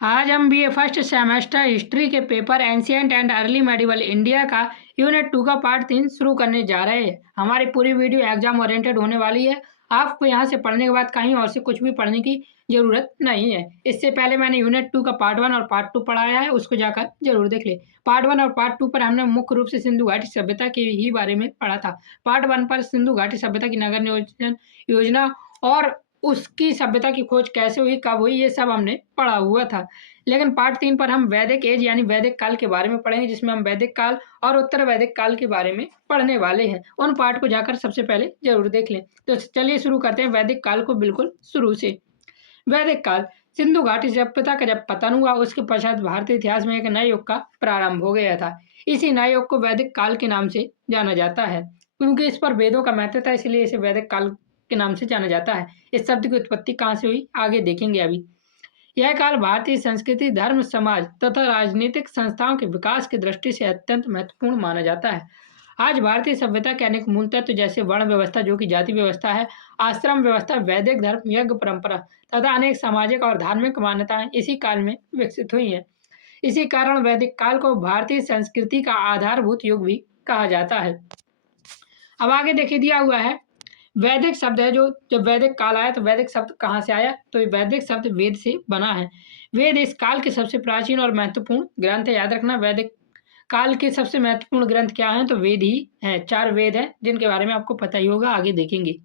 आज हम BA first semester history के paper ancient and early medieval India का यूनिट 2 का पार्ट 3 शुरू करने जा रहे हैं। हमारी पूरी वीडियो एग्जाम ओरिएंटेड होने वाली है। आपको यहाँ से पढ़ने के बाद कहीं और से कुछ भी पढ़ने की ज़रूरत नहीं है। इससे पहले मैंने यूनिट 2 का पार्ट 1 और पार्ट 2 पढ़ाया है, उसको जाकर जरूर देख ले। पार्ट 1 और पार्ट 2 पर हमने मुख्य रूप से सिंधु घाटी सभ्यता के ही बारे में पढ़ा था। पार्ट 1 पर सिंधु घाटी सभ्यता की नगर नियोजन योजना और उसकी सभ्यता की खोज कैसे हुई, कब हुई, ये सब हमने पढ़ा हुआ था। लेकिन पार्ट 3 पर हम वैदिक एज यानी वैदिक काल के बारे में पढ़ेंगे, जिसमें हम वैदिक काल और उत्तर वैदिक काल के बारे में पढ़ने वाले हैं। उन पार्ट को जाकर सबसे पहले जरूर देख लें। तो चलिए शुरू करते हैं वैदिक काल को बिल्कुल शुरू से। वैदिक काल सिंधु घाटी सभ्यता का जब पतन हुआ, उसके पश्चात भारतीय इतिहास में एक नए युग का प्रारंभ हो गया था। इसी नए युग को वैदिक काल के नाम से जाना जाता है। क्योंकि इस पर वेदों का महत्व था, इसलिए इसे वैदिक काल के नाम से जाना जाता है। इस शब्द की उत्पत्ति कहाँ से हुई, आगे देखेंगे। अभी यह काल भारतीय संस्कृति, धर्म, समाज तथा राजनीतिक संस्थाओं के विकास की दृष्टि से अत्यंत महत्वपूर्ण माना जाता है। आज भारतीय सभ्यता के अनेक मूल तत्व जैसे वर्ण व्यवस्था, जो कि जाति व्यवस्था है, आश्रम व्यवस्था, वैदिक धर्म, यज्ञ परंपरा तथा अनेक सामाजिक और धार्मिक मान्यताएं इसी काल में विकसित हुई हैं। इसी कारण वैदिक काल को भारतीय संस्कृति का आधारभूत युग भी कहा जाता है। अब आगे देखिए दिया हुआ है, वैदिक शब्द है जो जब वैदिक काल आया तो वैदिक शब्द कहाँ से आया, तो ये वैदिक शब्द वेद से बना है। वेद इस काल के सबसे प्राचीन और महत्वपूर्ण ग्रंथ है। याद रखना, वैदिक काल के सबसे महत्वपूर्ण ग्रंथ क्या हैं, तो वेद ही हैं। 4 वेद हैं जिनके बारे में आपको पता ही होगा, आगे देखेंगे।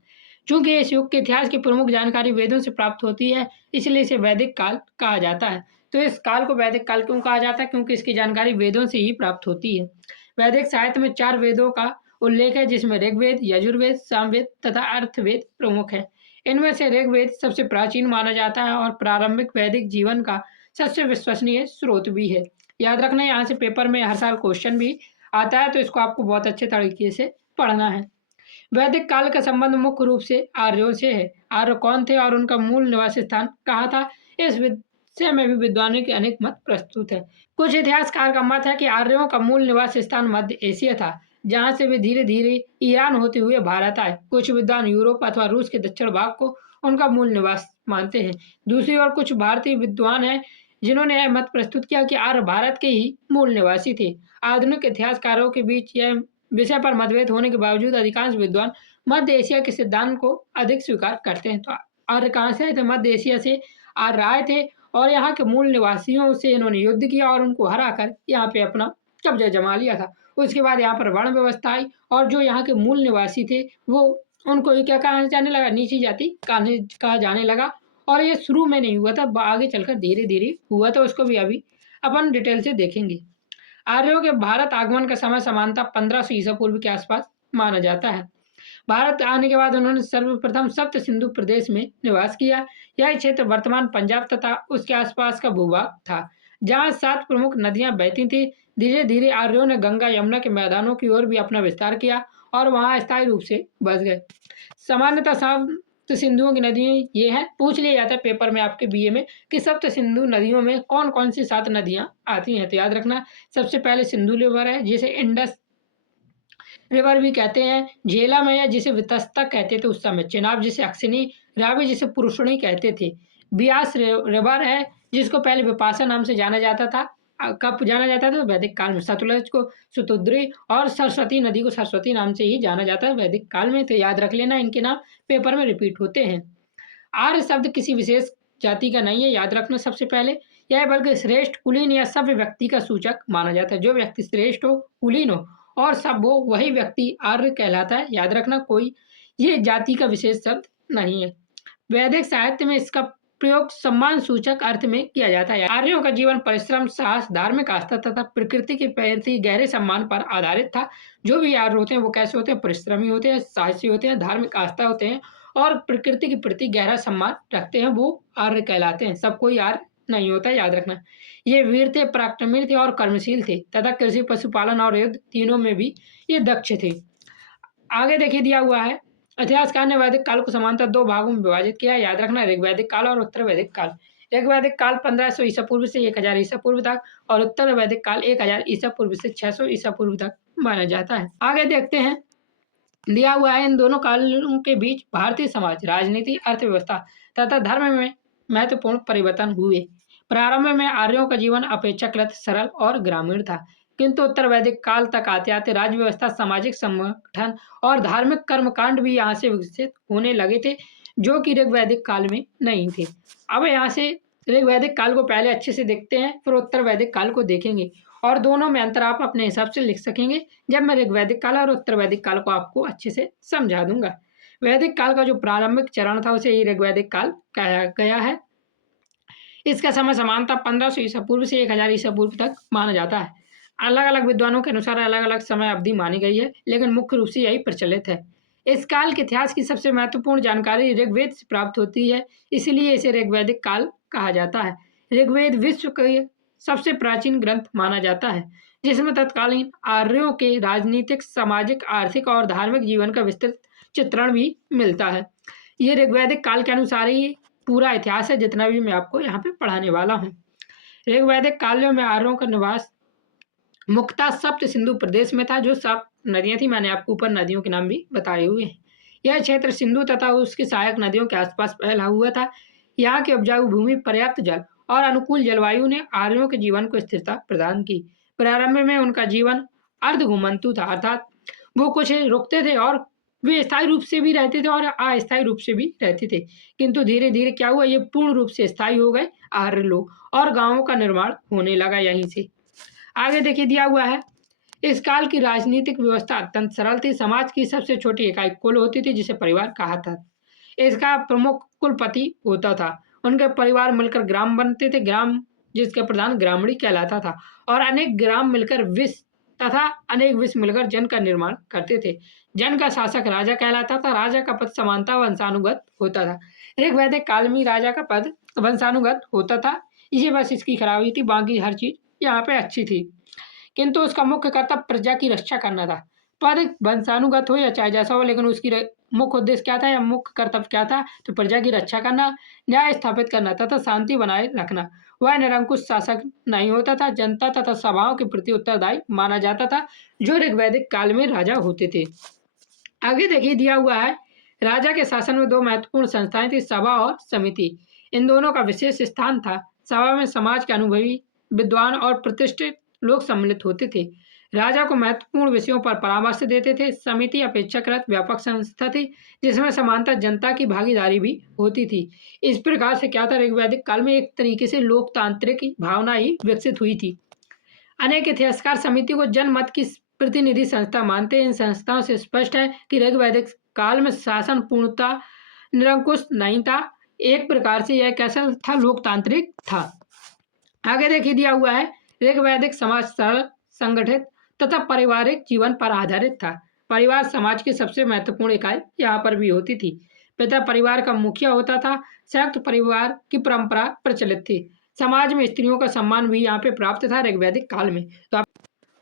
चूंकि इस युग के इतिहास की प्रमुख जानकारी वेदों से प्राप्त होती है, इसलिए इसे वैदिक काल कहा जाता है। तो इस काल को वैदिक काल क्यों कहा जाता है, क्योंकि इसकी जानकारी वेदों से ही प्राप्त होती है। वैदिक साहित्य में 4 वेदों का उल्लेख है, जिसमें ऋग्वेद, यजुर्वेद, सामवेद तथा अर्थवेद प्रमुख है। इनमें से ऋग्वेद सबसे प्राचीन माना जाता है और प्रारंभिक वैदिक जीवन का सबसे विश्वसनीय स्रोत भी है। याद रखना, यहाँ से पेपर में हर साल क्वेश्चन भी आता है, तो इसको आपको बहुत अच्छे तरीके से पढ़ना है। वैदिक काल का संबंध मुख्य रूप से आर्यों से है। आर्य कौन थे और उनका मूल निवास स्थान कहाँ था, इस विषय में भी विद्वानों के अनेक मत प्रस्तुत है। कुछ इतिहासकार का मत है कि आर्यों का मूल निवास स्थान मध्य एशिया था, जहाँ से वे धीरे धीरे ईरान होते हुए भारत आए। कुछ विद्वान यूरोप अथवा रूस के दक्षिण भाग को उनका मूल निवास मानते हैं। दूसरी ओर कुछ भारतीय विद्वान हैं जिन्होंने यह मत प्रस्तुत किया कि आर्य भारत के ही मूल निवासी थे। आधुनिक इतिहासकारों के बीच यह विषय पर मतभेद होने के बावजूद अधिकांश विद्वान मध्य एशिया के सिद्धांत को अधिक स्वीकार करते हैं। तो आर्य कहाँ से आए थे, मध्य एशिया से आर्य आए थे और यहाँ के मूल निवासियों से इन्होंने युद्ध किया और उनको हराकर यहाँ पे अपना कब्जा जमा लिया था। उसके बाद यहाँ पर वर्ण व्यवस्था आई और जो यहाँ के मूल निवासी थे वो उनको क्या कहा जाने लगा, नीची जाति कहा जाने लगा। और ये शुरू में नहीं हुआ था, आगे चलकर धीरे धीरे हुआ, तो उसको भी अभी अपन डिटेल से देखेंगे। आर्यों के भारत आगमन का समय समानता 1500 ईसा पूर्व के आसपास माना जाता है। भारत आने के बाद उन्होंने सर्वप्रथम सप्त सिंधु प्रदेश में निवास किया। यह क्षेत्र वर्तमान पंजाब तथा उसके आसपास का भूभाग था, जहाँ 7 प्रमुख नदियां बहती थी। धीरे धीरे आर्यों ने गंगा यमुना के मैदानों की ओर भी अपना विस्तार किया और वहां स्थायी रूप से बस गए। सामान्यतः सप्त सिंधुओं की नदियां ये हैं, पूछ लिया जाता है पेपर में आपके बीए में कि सप्त सिंधु नदियों में कौन कौन सी 7 नदियां आती हैं। तो याद रखना, सबसे पहले सिंधु रिवर है, जिसे इंडस रिवर भी कहते हैं। झेला मैया जिसे वितस्ता कहते थे उस समय, चेनाब जिसे अक्सिनी, रावी जिसे पुरुषणी कहते थे। ब्यास रिवर है, जिसको पहले विपाशा नाम से जाना जाता था। कब जाना जाता था, तो वैदिक काल में। सतलज को सुतुद्री और सरस्वती नदी को सरस्वती नाम से ही जाना जाता है वैदिक काल में। तो याद रख लेना, इनके नाम पेपर में रिपीट होते हैं। आर्य शब्द किसी विशेष जाति का नहीं है, याद रखना। सबसे पहले यह बल्कि श्रेष्ठ, कुलीन या सभ्य व्यक्ति का सूचक माना जाता है। जो व्यक्ति श्रेष्ठ हो, कुलीन हो और सब हो, वही व्यक्ति आर्य कहलाता है। याद रखना, कोई ये जाति का विशेष शब्द नहीं है। वैदिक साहित्य में इसका प्रयोग सम्मान सूचक अर्थ में किया जाता है। आर्यों का जीवन परिश्रम, साहस, धार्मिक आस्था तथा प्रकृति के प्रति गहरे सम्मान पर आधारित था। जो भी आर्य होते हैं वो कैसे होते हैं, परिश्रमी होते हैं, साहसी होते हैं, धार्मिक आस्था होते हैं और प्रकृति के प्रति गहरा सम्मान रखते हैं, वो आर्य कहलाते हैं। सब कोई आर्य नहीं होता, याद रखना। ये वीर थे, पराक्रमी थे और कर्मशील थे तथा कृषि, पशुपालन और युद्ध तीनों में भी ये दक्ष थे। आगे देखिए दिया हुआ है, इतिहासकार ने वैदिक काल को समानतः 2 भागों में विभाजित किया। याद रखना, ऋग्वैदिक काल और उत्तर वैदिक काल। ऋग्वैदिक काल 1500 ईसा पूर्व से 1000 ईसा पूर्व तक और उत्तर वैदिक काल 1000 ईसा पूर्व से 600 ईसा पूर्व तक माना जाता है। आगे देखते हैं, दिया हुआ है, इन दोनों कालों के बीच भारतीय समाज, राजनीति, अर्थव्यवस्था तथा धर्म में महत्वपूर्ण परिवर्तन हुए। प्रारंभ में आर्यों का जीवन अपेक्षाकृत सरल और ग्रामीण था, किंतु उत्तर वैदिक काल तक आते आते राज्य व्यवस्था, सामाजिक संगठन और धार्मिक कर्मकांड भी यहाँ से विकसित होने लगे थे, जो कि ऋग्वैदिक काल में नहीं थे। अब यहाँ से ऋग्वैदिक काल को पहले अच्छे से देखते हैं, फिर उत्तर वैदिक काल को देखेंगे और दोनों में अंतर आप अपने हिसाब से लिख सकेंगे जब मैं ऋग्वैदिक काल और उत्तर वैदिक काल को आपको अच्छे से समझा दूंगा। वैदिक काल का जो प्रारंभिक चरण था उसे ही ऋग्वैदिक काल कहा गया है। इसका समय समानता 1500 ईसा पूर्व से 1000 ईसा पूर्व तक माना जाता है। अलग अलग विद्वानों के अनुसार अलग अलग समय अवधि मानी गई है, लेकिन मुख्य रूप से यही प्रचलित है। इस काल के इतिहास की सबसे महत्वपूर्ण जानकारी ऋग्वेद से प्राप्त होती है, इसलिए इसे ऋग्वैदिक काल कहा जाता है। ऋग्वेद विश्व का सबसे प्राचीन ग्रंथ माना जाता है, जिसमें तत्कालीन आर्यों के राजनीतिक, सामाजिक, आर्थिक और धार्मिक जीवन का विस्तृत चित्रण भी मिलता है। ये ऋग्वैदिक काल के अनुसार ही पूरा इतिहास है, जितना भी मैं आपको यहाँ पे पढ़ाने वाला हूँ। ऋग्वैदिक काल में आर्यों का निवास मुख्यतः सप्त सिंधु प्रदेश में था, जो 7 नदियां थी। मैंने आपको ऊपर नदियों के नाम भी बताए हुए हैं। यह क्षेत्र सिंधु तथा उसकी सहायक नदियों के आसपास फैला हुआ था। यहाँ की उपजाऊ भूमि, पर्याप्त जल और अनुकूल जलवायु ने आर्यों के जीवन को स्थिरता प्रदान की। प्रारंभ में उनका जीवन अर्ध घुमंतु था, अर्थात वो कुछ रुकते थे और वे स्थायी रूप से भी रहते थे और अस्थायी रूप से भी रहते थे, किंतु धीरे धीरे क्या हुआ, ये पूर्ण रूप से स्थायी हो गए आर्य लोग और गांवों का निर्माण होने लगा यहीं से। आगे देखिए दिया हुआ है, इस काल की राजनीतिक व्यवस्था अत्यंत सरल थी। समाज की सबसे छोटी इकाई कुल होती थी, जिसे परिवार कहा था। इसका प्रमुख कुलपति होता था। उनके परिवार मिलकर ग्राम बनते थे, ग्राम जिसका प्रधान ग्रामणी कहलाता था, और अनेक ग्राम मिलकर विष तथा अनेक विष मिलकर जन का निर्माण करते थे। जन का शासक राजा कहलाता था। राजा का पद समानता वंशानुगत होता था। ऋग्वैदिक काल में राजा का पद वंशानुगत होता था। ये बस इसकी खराबी थी, बाकी हर चीज यहाँ पे अच्छी थी, किंतु उसका मुख्य कर्तव्य प्रजा की रक्षा करना था। पद वंशानुगत हो या चाहे जैसा हो, लेकिन उसकी मुख्य उद्देश्य क्या था या मुख्य कर्तव्य क्या था, तो प्रजा की रक्षा करना, न्याय स्थापित करना तथा शांति बनाए रखना। वह निरंकुश शासक नहीं होता था। जनता तथा सभाओं के प्रति उत्तरदायी माना जाता था, जो ऋग्वैदिक काल में राजा होते थे। आगे देखिए दिया हुआ है, राजा के शासन में 2 महत्वपूर्ण संस्थाएं थी, सभा और समिति। इन दोनों का विशेष स्थान था। सभा में समाज के अनुभवी, विद्वान और प्रतिष्ठित लोग सम्मिलित होते थे। राजा को महत्वपूर्ण विषयों पर परामर्श देते थे। समिति अपेक्षाकृत व्यापक संस्था थी, जिसमें समानता जनता की भागीदारी भी होती थी। इस प्रकार से क्या था, ऋग्वैदिक काल में एक तरीके से लोकतांत्रिक भावना ही विकसित हुई थी। अनेक इतिहासकार समिति को जनमत की प्रतिनिधि संस्था मानते हैं। इन संस्थाओं से स्पष्ट है कि ऋग्वैदिक काल में शासन पूर्णतः निरंकुश नहीं था। एक प्रकार से यह कैसा था, लोकतांत्रिक था। आगे देखिए दिया हुआ है, ऋग्वैदिक समाज सरल, संगठित तथा पारिवारिक जीवन पर आधारित था। परिवार समाज की सबसे महत्वपूर्ण इकाई यहाँ पर भी होती थी। पिता परिवार का मुखिया होता था। संयुक्त परिवार की परंपरा प्रचलित थी। समाज में स्त्रियों का सम्मान भी यहाँ पे प्राप्त था ऋग्वैदिक काल में। तो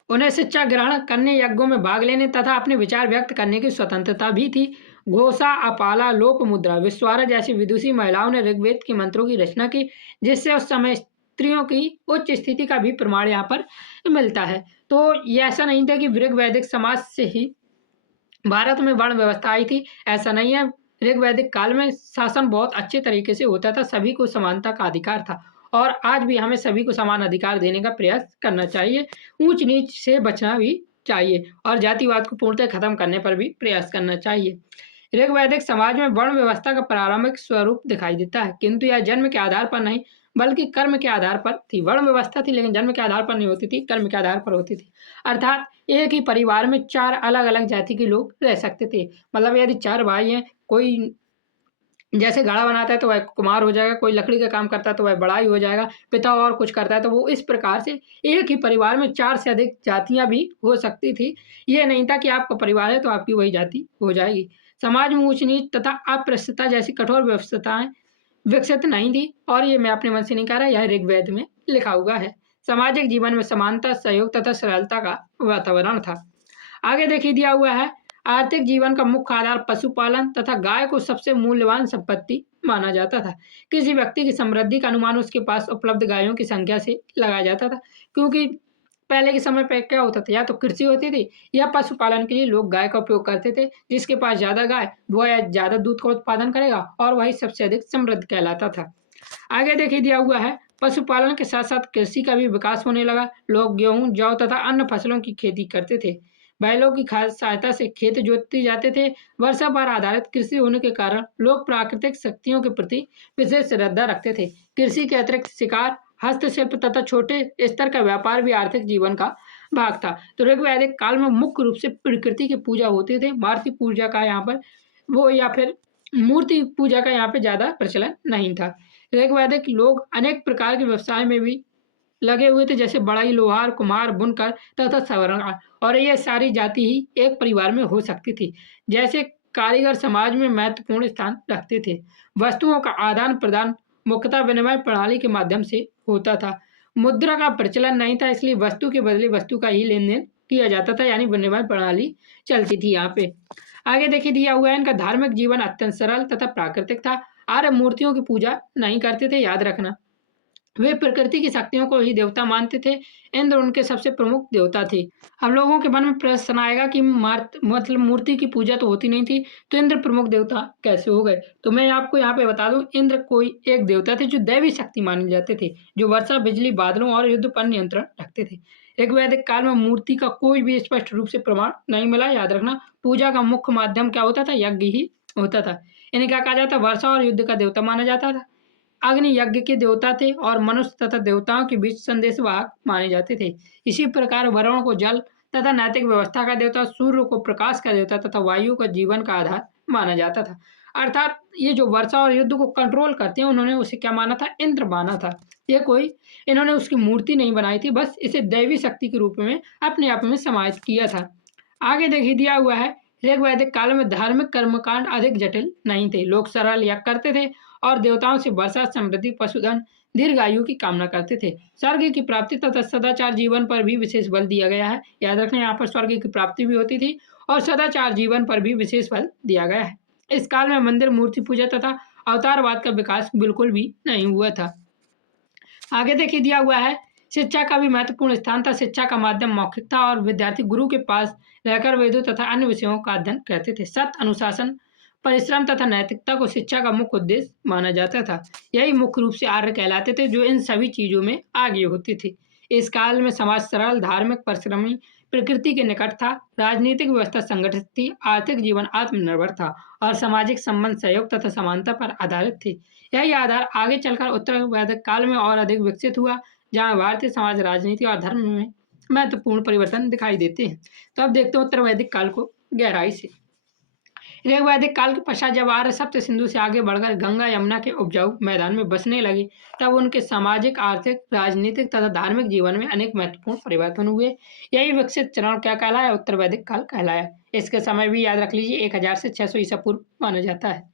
उन्हें शिक्षा ग्रहण करने, यज्ञों में भाग लेने तथा अपने विचार व्यक्त करने की स्वतंत्रता भी थी। घोषा, अपाला, लोपमुद्रा, विश्वारा जैसी विदुषी महिलाओं ने ऋग्वेद के मंत्रों की रचना की, जिससे उस समय स्त्रियों की उच्च स्थिति का भी प्रमाण यहाँ पर मिलता है। तो ये ऐसा नहीं था कि ऋग्वैदिक समाज से ही भारत में वर्ण व्यवस्था आई थी, ऐसा नहीं है। ऋग्वैदिक काल में शासन बहुत अच्छे तरीके से होता था, सभी को समानता का अधिकार था, और आज भी हमें सभी को समान अधिकार देने का प्रयास करना चाहिए। ऊंच नीच से बचना भी चाहिए और जातिवाद को पूर्णतः खत्म करने पर भी प्रयास करना चाहिए। ऋग्वैदिक समाज में वर्ण व्यवस्था का प्रारंभिक स्वरूप दिखाई देता है, किंतु यह जन्म के आधार पर नहीं बल्कि कर्म के आधार पर थी। वर्ण व्यवस्था थी, लेकिन जन्म के आधार पर नहीं होती थी, कर्म के आधार पर होती थी। अर्थात एक ही परिवार में 4 अलग अलग जाति के लोग रह सकते थे। मतलब यदि 4 भाई हैं, कोई जैसे घड़ा बनाता है तो वह कुम्हार हो जाएगा, कोई लकड़ी का काम करता है तो वह बढ़ाई हो जाएगा, पिता और कुछ करता है तो वो, इस प्रकार से एक ही परिवार में 4 से अधिक जातियां भी हो सकती थी। ये नहीं था कि आपका परिवार है तो आपकी वही जाति हो जाएगी। समाज में ऊंच नीच तथा अस्पृश्यता जैसी कठोर व्यवस्थाएं विकसित नहीं थी, और ये मैं अपने मन से नहीं कह रहा, यह ऋग्वेद में लिखा हुआ है। सामाजिक जीवन में समानता, सहयोग तथा सरलता का वातावरण था। आगे देखिए दिया हुआ है, आर्थिक जीवन का मुख्य आधार पशुपालन तथा गाय को सबसे मूल्यवान संपत्ति माना जाता था। किसी व्यक्ति की समृद्धि का अनुमान उसके पास उपलब्ध गायों की संख्या से लगाया जाता था, क्योंकि पहले के समय पे क्या होता था, या तो कृषि होती थी या पशुपालन के लिए लोग गाय का उपयोग करते थे। जिसके पास ज्यादा गाय, वो ज्यादा दूध का उत्पादन करेगा और वही सबसे अधिक समृद्ध कहलाता था। आगे देखिए दिया हुआ है, पशुपालन के साथ साथ कृषि का भी विकास होने लगा। लोग गेहूं, जौ तथा अन्य फसलों की खेती करते थे। बैलों की खाद सहायता से खेत जोते जाते थे। वर्षा पर आधारित कृषि होने के कारण लोग प्राकृतिक शक्तियों के प्रति विशेष श्रद्धा रखते थे। कृषि के अतिरिक्त शिकार, हस्तशिल्प तथा छोटे स्तर का व्यापार भी आर्थिक जीवन का भाग था। तो ऋग्वैदिक काल में मुख्य रूप से प्रकृति की पूजा होती थी। मूर्ति पूजा का यहाँ पर वो या फिर मूर्ति पूजा का यहाँ पे ज़्यादा प्रचलन नहीं था। ऋग्वैदिक लोग अनेक प्रकार के व्यवसाय में भी लगे हुए थे, जैसे बढ़ई, लोहार, कुम्हार, बुनकर तथा संवरणकार, और ये सारी जाति ही एक परिवार में हो सकती थी। जैसे कारीगर समाज में महत्वपूर्ण स्थान रखते थे। वस्तुओं का आदान प्रदान मुख्यतः विनिमय प्रणाली के माध्यम से होता था। मुद्रा का प्रचलन नहीं था, इसलिए वस्तु के बदले वस्तु का ही लेन देन किया जाता था, यानी विनिमय प्रणाली चलती थी यहाँ पे। आगे देखिए दिया हुआ है, इनका धार्मिक जीवन अत्यंत सरल तथा प्राकृतिक था। आर्य मूर्तियों की पूजा नहीं करते थे, याद रखना। वे प्रकृति की शक्तियों को ही देवता मानते थे। इंद्र उनके सबसे प्रमुख देवता थे। हम लोगों के मन में प्रश्न आएगा कि मतलब मूर्ति की पूजा तो होती नहीं थी, तो इंद्र प्रमुख देवता कैसे हो गए? तो मैं आपको यहाँ पे बता दूं, इंद्र कोई एक देवता थे जो दैवी शक्ति माने जाते थे, जो वर्षा, बिजली, बादलों और युद्ध पर नियंत्रण रखते थे। ऋग्वैदिक काल में मूर्ति का कोई भी स्पष्ट रूप से प्रमाण नहीं मिला, याद रखना। पूजा का मुख्य माध्यम क्या होता था? यज्ञ ही होता था। इन्हें क्या कहा जाता? वर्षा और युद्ध का देवता माना जाता था। अग्नि यज्ञ के देवता थे और मनुष्य तथा देवताओं के बीच संदेशवाहक माने जाते थे। इसी प्रकार वरुण को जल तथा नैतिक व्यवस्था का देवता, सूर्य को प्रकाश का देवता तथा वायु का जीवन का आधार माना जाता था। अर्थात ये जो वर्षा और युद्ध को कंट्रोल करते हैं, उन्होंने उसे क्या माना था? इंद्र माना था। ये कोई इन्होंने उसकी मूर्ति नहीं बनाई थी, बस इसे दैवी शक्ति के रूप में अपने आप में समाहित किया था। आगे देखिए दिया हुआ है, ऋग्वैदिक काल में धार्मिक कर्मकांड अधिक जटिल नहीं थे। लोग सरल यज्ञ करते थे और देवताओं से वर्षा, समृद्धि, पशुधन, दीर्घायु की कामना करते थे। स्वर्ग की प्राप्ति तथा सदाचार जीवन पर भी विशेष बल दिया गया है। याद रखना, यहाँ पर स्वर्ग की प्राप्ति भी होती थी और सदाचार जीवन पर भी विशेष बल दिया गया है। इस काल में मंदिर, मूर्ति पूजा तथा अवतारवाद का विकास बिल्कुल भी नहीं हुआ था। आगे देखिए दिया हुआ है, शिक्षा का भी महत्वपूर्ण स्थान था। शिक्षा का माध्यम मौखिक था और विद्यार्थी गुरु के पास रहकर वेदों तथा अन्य विषयों का अध्ययन करते थे। सत्य, अनुशासन, परिश्रम तथा नैतिकता को शिक्षा का मुख्य उद्देश्य माना जाता था। यही मुख्य रूप से आर्य कहलाते थे, जो इन सभी चीजों में आगे होते थे। इस काल में समाज सरल, धार्मिक, परिश्रमी, प्रकृति के निकट था। राजनीतिक व्यवस्था संगठित थी, आर्थिक जीवन आत्मनिर्भर था और सामाजिक संबंध सहयोग तथा समानता पर आधारित थे। यही आधार आगे चलकर उत्तर वैदिक काल में और अधिक विकसित हुआ, जहाँ भारतीय समाज, राजनीति और धर्म में महत्वपूर्ण परिवर्तन दिखाई देते हैं। तो अब देखते हैं उत्तर वैदिक काल को गहराई से। ऋग्वैदिक काल के पश्चात जब आर्य सप्त सिंधु से आगे बढ़कर गंगा, यमुना के उपजाऊ मैदान में बसने लगे, तब उनके सामाजिक, आर्थिक, राजनीतिक तथा धार्मिक जीवन में अनेक महत्वपूर्ण परिवर्तन हुए। यही विकसित चरण क्या कहलाया? उत्तर वैदिक काल कहलाया। इसके समय भी याद रख लीजिए 1000 से 600 ईसा पूर्व माना जाता है।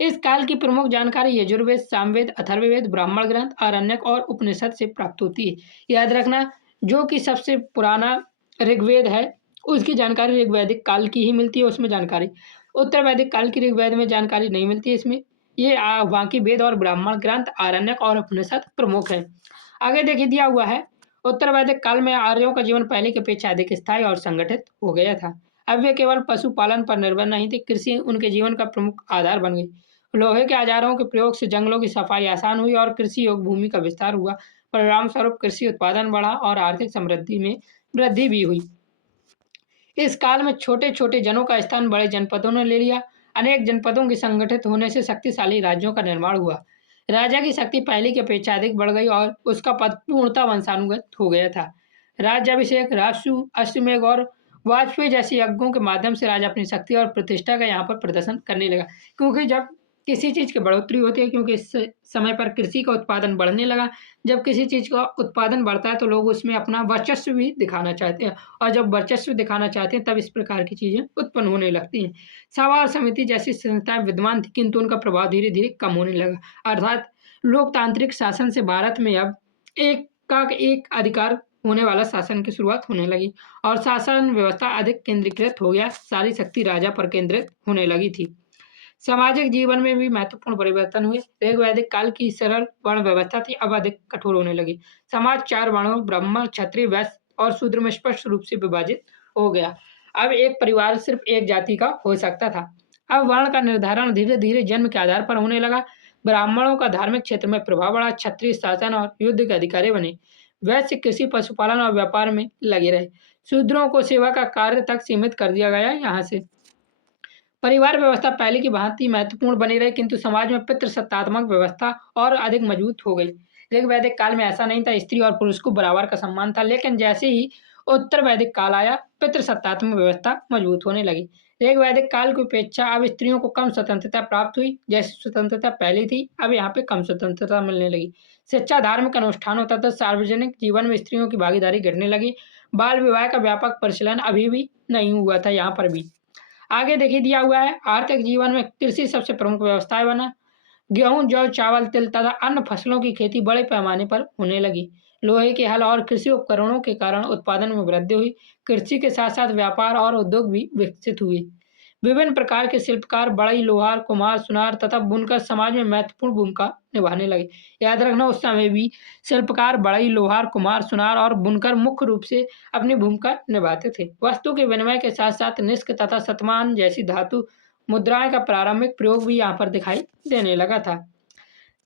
इस काल की प्रमुख जानकारी यजुर्वेद, सामवेद, अथर्ववेद, ब्राह्मण ग्रंथ, आरण्यक और उपनिषद से प्राप्त होती है। याद रखना, जो कि सबसे पुराना ऋग्वेद है, उसकी जानकारी ऋग्वैदिक काल की ही मिलती है। उसमें जानकारी उत्तर वैदिक काल की ऋग्वेद में जानकारी नहीं मिलती है। इसमें ये बाकी वेद और ब्राह्मण ग्रंथ, आरण्यक और उपनिषद प्रमुख है। आगे देखिए दिया हुआ है, उत्तर वैदिक काल में आर्यों का जीवन पहले की अपेक्षा अधिक स्थायी और संगठित हो गया था। अब वे केवल पशुपालन पर निर्भर नहीं थे, कृषि उनके जीवन का प्रमुख आधार बन गई। लोहे के औजारों के प्रयोग से जंगलों की सफाई आसान हुई और कृषि योग्य भूमि का विस्तार हुआ। परिणाम स्वरूप कृषि उत्पादन बढ़ा और आर्थिक समृद्धि में वृद्धि भी हुई। इस काल में छोटे छोटे जनों का स्थान बड़े जनपदों ने ले लिया। अनेक जनपदों के संगठित होने से शक्तिशाली राज्यों का निर्माण हुआ। राजा की शक्ति पहले की अपेक्षा अधिक बढ़ गई और उसका पद पूर्णतः वंशानुगत हो गया था। राज्याभिषेक, राजसु, अश्वमेध और वाजपेयी जैसे यज्ञों के माध्यम से राजा अपनी शक्ति और प्रतिष्ठा का यहाँ पर प्रदर्शन करने लगा। क्योंकि जब किसी चीज़ की बढ़ोतरी होती है, क्योंकि इस समय पर कृषि का उत्पादन बढ़ने लगा। जब किसी चीज़ का उत्पादन बढ़ता है तो लोग उसमें अपना वर्चस्व भी दिखाना चाहते हैं, और जब वर्चस्व दिखाना चाहते हैं तब इस प्रकार की चीज़ें उत्पन्न होने लगती हैं। सभा और समिति जैसी संस्थाएं विद्यमान थी, किंतु उनका प्रभाव धीरे धीरे कम होने लगा। अर्थात लोकतांत्रिक शासन से भारत में अब एक का एक अधिकार होने वाला शासन की शुरुआत होने लगी और शासन व्यवस्था अधिक केंद्रीकृत हो गया। सारी शक्ति राजा पर केंद्रित होने लगी थी। सामाजिक जीवन में भी महत्वपूर्ण परिवर्तन हुए। ऋग्वैदिक काल की सरल वर्ण व्यवस्था थी, अब अधिक कठोर होने लगी। समाज 4 वर्णों ब्राह्मण, क्षत्रिय, वैश्य और शूद्र में स्पष्ट रूप से विभाजित हो गया। अब एक परिवार सिर्फ एक जाति का हो सकता था। अब वर्ण का निर्धारण धीरे धीरे जन्म के आधार पर होने लगा। ब्राह्मणों का धार्मिक क्षेत्र में प्रभाव बढ़ा, क्षत्रिय शासन और युद्ध के अधिकारी बने, वैश्य कृषि पशुपालन और व्यापार में लगे रहे, शूद्रों को सेवा का कार्य तक सीमित कर दिया गया। यहाँ से परिवार व्यवस्था पहले की भांति महत्वपूर्ण बनी रही, किंतु समाज में पितृसत्तात्मक व्यवस्था और अधिक मजबूत हो गई। ऋग वैदिक काल में ऐसा नहीं था, स्त्री और पुरुष को बराबर का सम्मान था, लेकिन जैसे ही उत्तर वैदिक काल आया, पितृसत्तात्मक व्यवस्था मजबूत होने लगी। ऋग वैदिक काल की अपेक्षा अब स्त्रियों को कम स्वतंत्रता प्राप्त हुई, जैसी स्वतंत्रता पहले थी, अब यहाँ पे कम स्वतंत्रता मिलने लगी। शिक्षा, धार्मिक अनुष्ठानों तथा सार्वजनिक जीवन में स्त्रियों की भागीदारी घटने लगी। बाल विवाह का व्यापक प्रचलन अभी भी नहीं हुआ था यहाँ पर भी। आगे देखिए दिया हुआ है, आर्थिक जीवन में कृषि सबसे प्रमुख व्यवसाय बना। गेहूं, जौ, चावल, तिल तथा अन्य फसलों की खेती बड़े पैमाने पर होने लगी। लोहे के हल और कृषि उपकरणों के कारण उत्पादन में वृद्धि हुई। कृषि के साथ साथ व्यापार और उद्योग भी विकसित हुए। विभिन्न प्रकार के शिल्पकार, बढ़ई, लोहार, कुम्हार, सुनार तथा बुनकर समाज में महत्वपूर्ण भूमिका निभाने लगे। याद रखना, उस समय भी शिल्पकार, बढ़ई, लोहार, कुम्हार, सुनार और बुनकर मुख्य रूप से अपनी भूमिका निभाते थे। वस्तु के विनिमय के साथ साथ निष्क तथा शतमान जैसी धातु मुद्राएं का प्रारंभिक प्रयोग भी यहाँ पर दिखाई देने लगा था।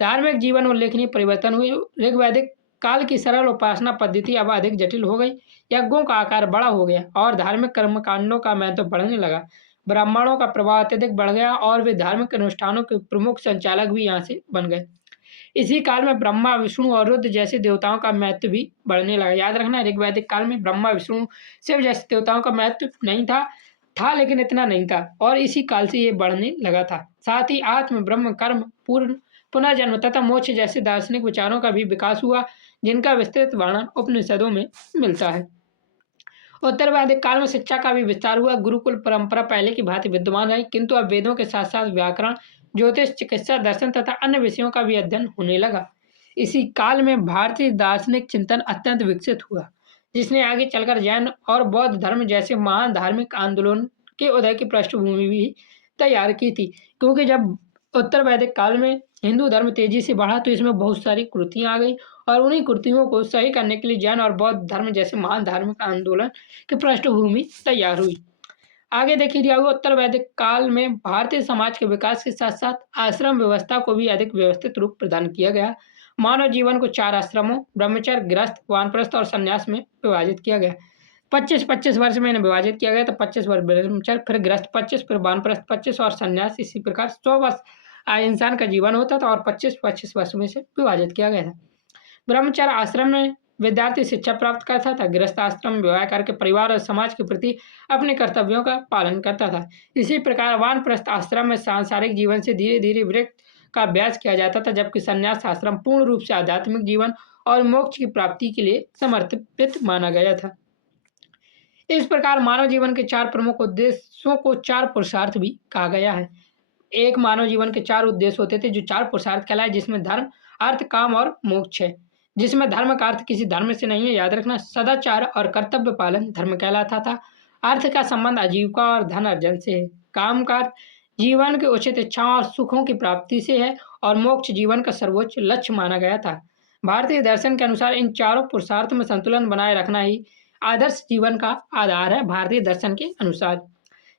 धार्मिक जीवन उल्लेखनीय परिवर्तन हुए। ऋग वैदिक काल की सरल उपासना पद्धति अब अधिक जटिल हो गई। यज्ञों का आकार बड़ा हो गया और धार्मिक कर्मकांडों का महत्व बढ़ने लगा। ब्राह्मणों का प्रभाव अत्यधिक बढ़ गया और वे धार्मिक अनुष्ठानों के प्रमुख संचालक भी यहाँ से बन गए। इसी काल में ब्रह्मा, विष्णु और रुद्र जैसे देवताओं का महत्व भी बढ़ने लगा। याद रखना, ऋग वैदिक काल में ब्रह्मा, विष्णु, शिव जैसे देवताओं का महत्व नहीं था लेकिन इतना नहीं था, और इसी काल से ये बढ़ने लगा था। साथ ही आत्म, ब्रह्म, कर्म, पूर्ण पुनर्जन्म तथा मोक्ष जैसे दार्शनिक विचारों का भी विकास हुआ, जिनका विस्तृत वर्णन उपनिषदों में मिलता है। उत्तर वैदिक काल में शिक्षा का भी विस्तार हुआ। गुरुकुल परंपरा पहले की भांति विद्यमान रही, किंतु अब वेदों के साथ साथ व्याकरण, ज्योतिष, चिकित्सा, दर्शन तथा अन्य विषयों का भी अध्ययन होने लगा। इसी काल में भारतीय दार्शनिक चिंतन अत्यंत विकसित हुआ, जिसने आगे चलकर जैन और बौद्ध धर्म जैसे महान धार्मिक आंदोलन के उदय की पृष्ठभूमि भी तैयार की थी। क्योंकि जब उत्तर वैदिक काल में हिंदू धर्म तेजी से बढ़ा, तो इसमें बहुत सारी कुरीतियां आ गई, और उन्हीं कुरीतियों को सही करने के लिए जैन और बौद्ध धर्म जैसे महान धार्मिक आंदोलन की पृष्ठभूमि तैयार हुई। आगे देखिए दिया हुआ, उत्तर वैदिक काल में भारतीय समाज के विकास के साथ साथ आश्रम व्यवस्था को भी अधिक व्यवस्थित रूप प्रदान किया गया। मानव जीवन को 4 आश्रमों, ब्रह्मचर्य, गृहस्थ, वानप्रस्थ और संन्यास में विभाजित किया गया। 25-25 वर्ष में इन्हें विभाजित किया गया, तो 25 वर्ष ब्रह्मचर्य, फिर गृहस्थ 25, फिर वानप्रस्थ 25 और संन्यास। इसी प्रकार 100 वर्ष इंसान का जीवन होता था और 25-25 वर्ष में से विभाजित किया गया था। ब्रह्मचर्य आश्रम में विद्यार्थी शिक्षा प्राप्त करता था। गृहस्थ आश्रम में विवाह करके परिवार और समाज के प्रति अपने कर्तव्यों का पालन करता था। इसी प्रकार वानप्रस्थ आश्रम में सांसारिक जीवन से धीरे धीरे विरक्त का अभ्यास किया जाता था, जबकि संन्यास आश्रम पूर्ण रूप से आध्यात्मिक जीवन और मोक्ष की प्राप्ति के लिए समर्पित माना गया था। इस प्रकार मानव जीवन के 4 प्रमुख उद्देश्यों को 4 पुरुषार्थ भी कहा गया है। एक मानव जीवन के 4 उद्देश्य होते थे, जो 4 पुरुषार्थ कहलाए, जिसमें धर्म, अर्थ, काम और मोक्ष है। जिसमें धर्म का अर्थ किसी धर्म से नहीं है, याद रखना। सदाचार और कर्तव्य पालन धर्म कहलाता था। अर्थ का संबंध आजीविका और धन अर्जन से है। काम का अर्थ जीवन के उचित इच्छाओं और सुखों की प्राप्ति से है, और मोक्ष जीवन का सर्वोच्च लक्ष्य माना गया था। भारतीय दर्शन के अनुसार इन चारों पुरुषार्थ में संतुलन बनाए रखना ही आदर्श जीवन का आधार है, भारतीय दर्शन के अनुसार।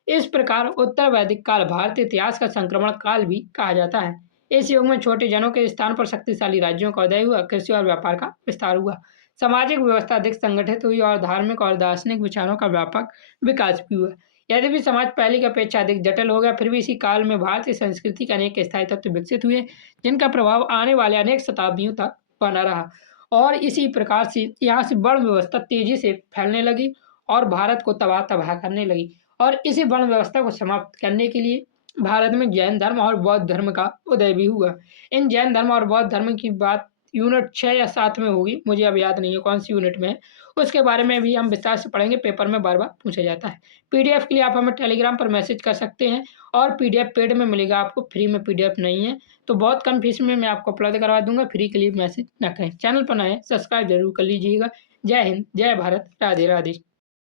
इस प्रकार उत्तर वैदिक काल भारतीय इतिहास का संक्रमण काल भी कहा जाता है। इस युग में छोटे जनों के स्थान पर शक्तिशाली राज्यों का उदय हुआ, कृषि और व्यापार का विस्तार हुआ, सामाजिक व्यवस्था अधिक संगठित हुई और धार्मिक और दार्शनिक विचारों का व्यापक विकास भी हुआ। यद्यपि समाज पहले की अपेक्षा अधिक जटिल हो गया, फिर भी इसी काल में भारतीय संस्कृति के अनेक स्थायी तत्व विकसित हुए, जिनका प्रभाव आने वाले अनेक शताब्दियों तक बना रहा। और इसी प्रकार से यहाँ से वर्ण व्यवस्था तेजी से फैलने लगी और भारत को तबाह तबाह करने लगी। और इसी वर्ण व्यवस्था को समाप्त करने के लिए भारत में जैन धर्म और बौद्ध धर्म का उदय भी हुआ। इन जैन धर्म और बौद्ध धर्म की बात यूनिट 6 या 7 में होगी, मुझे अब याद नहीं है कौन सी यूनिट में है। उसके बारे में भी हम विस्तार से पढ़ेंगे, पेपर में बार बार पूछा जाता है। पीडीएफ के लिए आप हमें टेलीग्राम पर मैसेज कर सकते हैं, और पीडीएफ पेड में मिलेगा आपको, फ्री में पीडीएफ नहीं है। तो बहुत कम फीस में मैं आपको उपलब्ध करवा दूंगा, फ्री के लिए मैसेज न करें। चैनल पर नए सब्सक्राइब जरूर कर लीजिएगा। जय हिंद, जय भारत, राधे राधे।